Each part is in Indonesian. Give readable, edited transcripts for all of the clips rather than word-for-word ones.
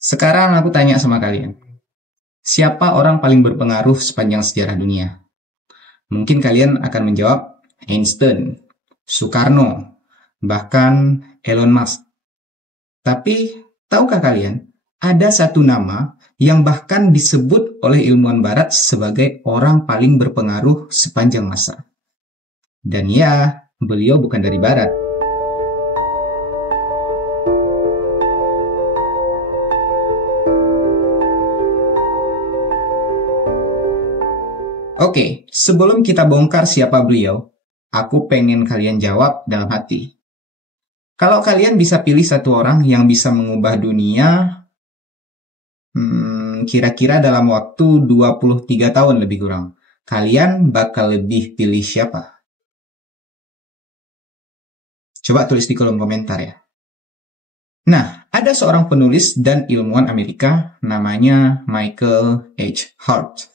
Sekarang aku tanya sama kalian, siapa orang paling berpengaruh sepanjang sejarah dunia? Mungkin kalian akan menjawab Einstein, Soekarno, bahkan Elon Musk. Tapi, tahukah kalian, ada satu nama yang bahkan disebut oleh ilmuwan barat sebagai orang paling berpengaruh sepanjang masa. Dan ya, beliau bukan dari barat. Oke, sebelum kita bongkar siapa beliau, aku pengen kalian jawab dalam hati. Kalau kalian bisa pilih satu orang yang bisa mengubah dunia, kira-kira dalam waktu 23 tahun lebih kurang, kalian bakal lebih pilih siapa? Coba tulis di kolom komentar ya. Nah, ada seorang penulis dan ilmuwan Amerika namanya Michael H. Hart.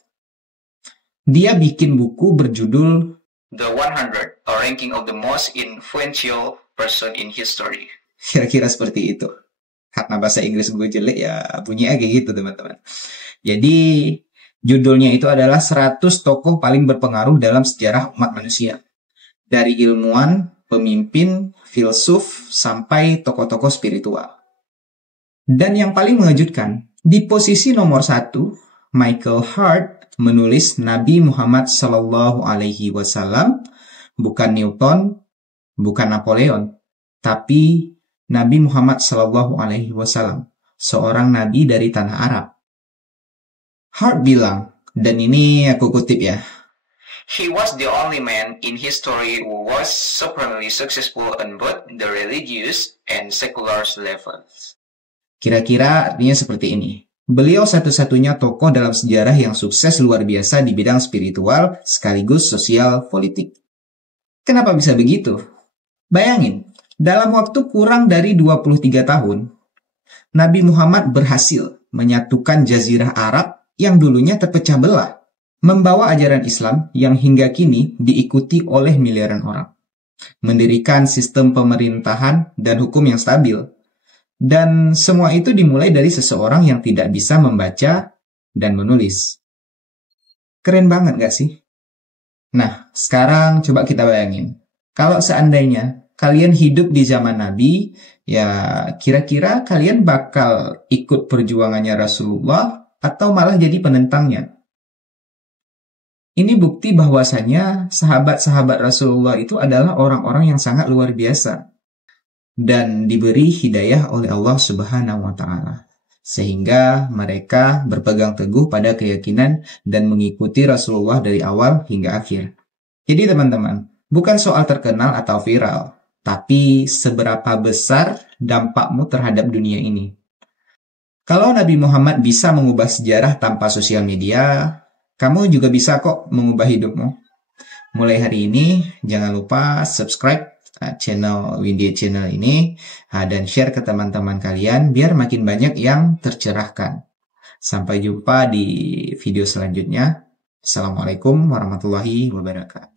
Dia bikin buku berjudul The 100, a ranking of the most influential person in history. Kira-kira seperti itu. Karena bahasa Inggris gue jelek ya bunyinya kayak gitu teman-teman. Jadi judulnya itu adalah 100 tokoh paling berpengaruh dalam sejarah umat manusia. Dari ilmuwan, pemimpin, filsuf, sampai tokoh-tokoh spiritual. Dan yang paling mengejutkan, di posisi nomor 1, Michael Hart menulis Nabi Muhammad Sallallahu Alaihi Wasallam, bukan Newton, bukan Napoleon, tapi Nabi Muhammad Sallallahu Alaihi Wasallam, seorang nabi dari tanah Arab. Hart bilang, dan ini aku kutip ya, "He was the only man in history who was supremely successful on both the religious and secular levels." Kira-kira artinya seperti ini. Beliau satu-satunya tokoh dalam sejarah yang sukses luar biasa di bidang spiritual sekaligus sosial politik. Kenapa bisa begitu? Bayangin, dalam waktu kurang dari 23 tahun, Nabi Muhammad berhasil menyatukan Jazirah Arab yang dulunya terpecah belah, membawa ajaran Islam yang hingga kini diikuti oleh miliaran orang, mendirikan sistem pemerintahan dan hukum yang stabil. Dan semua itu dimulai dari seseorang yang tidak bisa membaca dan menulis. Keren banget gak sih? Nah, sekarang coba kita bayangin. Kalau seandainya kalian hidup di zaman Nabi, ya kira-kira kalian bakal ikut perjuangannya Rasulullah atau malah jadi penentangnya? Ini bukti bahwasanya sahabat-sahabat Rasulullah itu adalah orang-orang yang sangat luar biasa dan diberi hidayah oleh Allah Subhanahu wa Ta'ala, sehingga mereka berpegang teguh pada keyakinan dan mengikuti Rasulullah dari awal hingga akhir. Jadi teman-teman, bukan soal terkenal atau viral, tapi seberapa besar dampakmu terhadap dunia ini. Kalau Nabi Muhammad bisa mengubah sejarah tanpa sosial media, kamu juga bisa kok mengubah hidupmu. Mulai hari ini, jangan lupa subscribe channel Windy Channel ini dan share ke teman-teman kalian biar makin banyak yang tercerahkan. Sampai jumpa di video selanjutnya. Assalamualaikum warahmatullahi wabarakatuh.